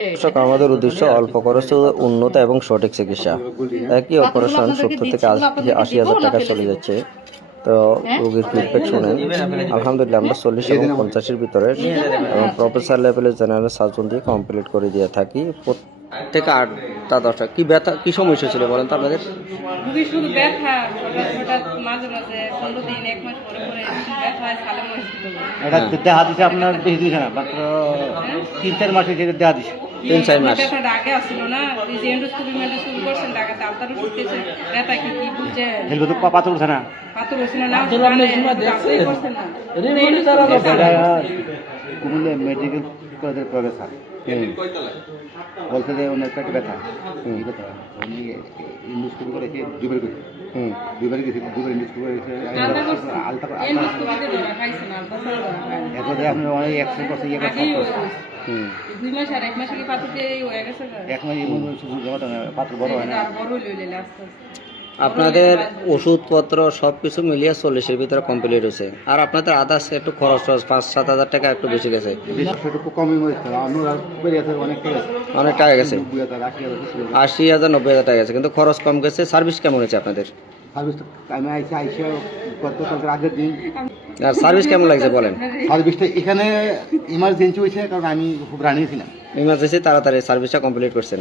দর্শক, আমাদের উদ্দেশ্য অল্প খরচে উন্নত এবং সঠিক চিকিৎসা। একই অপারেশন 70 থেকে 80,000 টাকা চলে যাচ্ছে। তো রোগীর ফিডব্যাক শুনেন। আলহামদুলিল্লাহ আমরা 40 এবং 50-এর ভিতরে প্রফেসর লেভেলের জেনারেল সার্জন দিয়ে কমপ্লিট করে দিয়ে থাকি। প্রত্যেকে 8টা 10টা কি ব্যথা কি সমস্যা ছিল বলেন তো আপনাদের? শুধু ব্যথা, হঠাৎ মাঝে মাঝে 15 দিন 1 মাস পরে পরে ব্যথা হয়, সালে এটা দেখা দিচ্ছে আপনার বেশি দিচ্ছে না, মাত্র 3-4 মাস হয়েছে দেখা দিচ্ছে। 3-4 মাস ব্যথাটা আগে আসছিল না, এই যে এন্ডোস্কোপি মেডিসিন করছেন ঢাকাতে, আলতার ওষুধ খেয়েছে, ব্যথা কি কি বুঝছে, হেলবে তো পাথর উঠছে না, পাথর হয়েছে না, করছেন না কুমিল্লা মেডিকেল কলেজের প্রফেসর বলতে যে অনেক পেটে ব্যথা, ইন্ডোস্কোপি করেছে দুবার গেছে, দুবার গেছে, দুবার ইন্ডোস্কোপি করেছে, আলতা এন্ডোস্কোপিতে ধরা খাইছে না, আলতা ছাড়া ধরা খায় না। এরপরে আপনি অনেক এক্সরে করছে, ইয়ে করছে, আগেই হয়েছে। 2 মাস আর 1 মাসে কি পাথর দিয়ে হয়ে গেছে না? এক মাস পাথর বড় হয় না। আর বড় হইলে আস্তে আস্তে আপনাদের ওষুধপত্র সবকিছু মিলিয়ে 40-এর ভিতরে কমপ্লিট হয়েছে। আর আপনাদের আদার্স একটু খরচ 5-7 হাজার টাকা একটু বেশি গেছে, একটু কমই হয়েছে, অনেক টাকা গেছে, 80,000 90,000 টাকা গেছে, কিন্তু খরচ কম গেছে। সার্ভিস কেমন হয়েছে আপনাদের? সার্ভিসটা আমি আইসা গতকালকের আগের দিন, আর সার্ভিস কেমন লাগছে বলেন? সার্ভিসটা এখানে ইমার্জেন্সি হয়েছে, কারণ আমি খুব রানিয়েছিলাম, ইমার্জেন্সি তাড়াতাড়ি সার্ভিসটা কমপ্লিট করছেন।